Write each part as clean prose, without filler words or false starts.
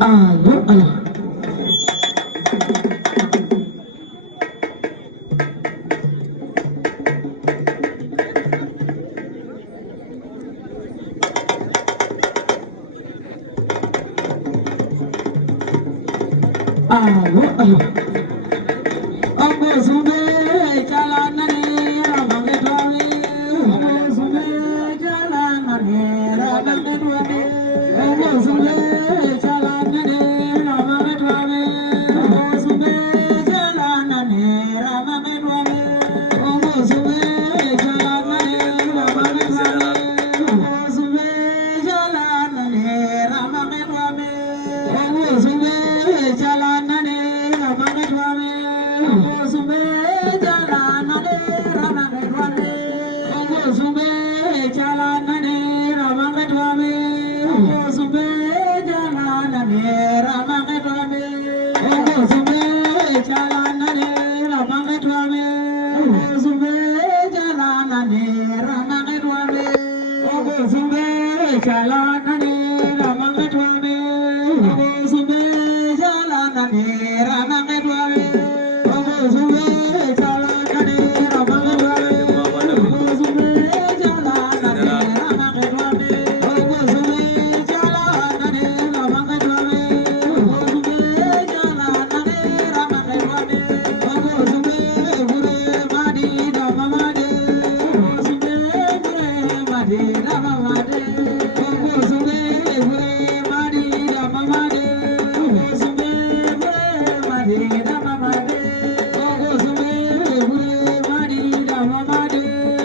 Ayo Allah. Ayo Allah. Ambo sumbe jalan nani ramang dwami. Ambo sumbe jalan nani ramang dwami. Ambo sumbe jalan nani ramang dwami. Ambo sumbe jalan nani ramang dwami. Ambo sumbe jalan nani ramang dwami. Ambo sumbe jalan nani ramang dwami. Ambo sumbe jalan nani ramang dwami. Ambo sumbe jalan nani ramang dwami. Ambo sumbe jalan nani ramang dwami. Ambo sumbe jalan nani ramang dwami. Ambo sumbe jalan nani ramang dwami. Ambo sumbe jalan nani ramang dwami. Ambo sumbe jalan nani ramang dwami. Ambo sumbe jalan nani ramang dwami. Ambo sumbe jalan nani ramang dwami. Ambo sumbe jalan nani ramang dwami. Ambo sumbe jalan nani ramang dwami. Ambo sumbe jalan nani ramang dwami. Ambo sumbe bure madi dama made. Ambo sumbe bure madi dama made. Ambo sumbe bure madi dama made. Ambo sumbe bure madi dama made. Ambo sumbe bure madi dama made.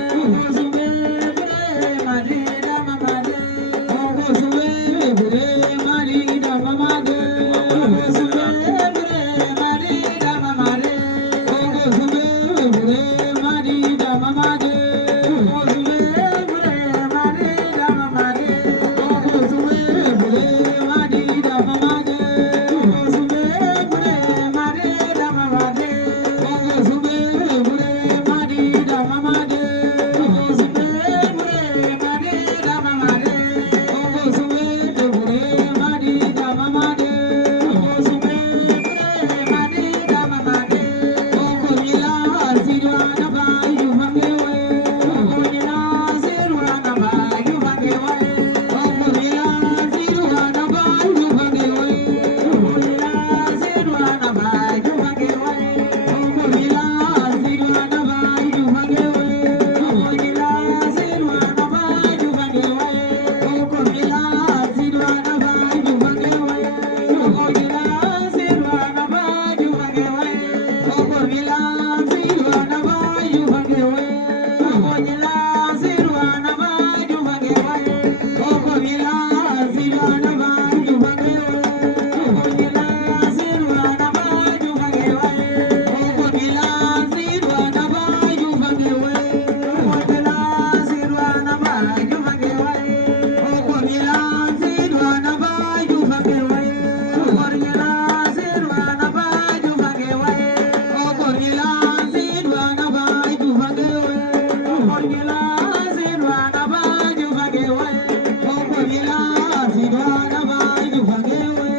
Ambo sumbe bure madi dama made. Ambo sumbe bure madi dama made. Ambo sumbe bure madi dama made. Ambo sumbe bure madi dama made. Ambo sumbe bure madi dama made. Ambo sumbe bure madi dama made. Ambo sumbe bure madi dama made. Ambo sumbe bure madi dama made. Ambo sumbe bure madi dama made. Ambo sumbe bure madi dama made. Ambo sumbe bure madi dama made. Ambo nila sirwa na bayu mangewe. Ambo nila sirwa na bayu mangewe. Ambo nila sirwa na bayu mangewe. Ambo nila sirwa na bayu mangewe. Ambo nila sirwa na bayu mangewe. Ambo nila sirwa na bayu mangewe. Ambo nila sirwa na bayu mangewe. Ambo nila sirwa na bayu mangewe. Ambo nila sirwa na bayu mangewe. Ambo nila sirwa na bayu mangewe. Ambo nila sirwa na bayu mangewe. Ambo nila sirwa na bayu mangewe. Ambo nila sirwa na bayu mangewe. Ambo nila sirwa na bayu mangewe. Ambo nila sirwa na bayu mangewe. Ambo nila sirwa na bayu mangewe. Ambo nila sirwa na bayu mangewe. Ambo nila sirwa na bayu mangewe. Ambo nila sirwa na bayu mangewe.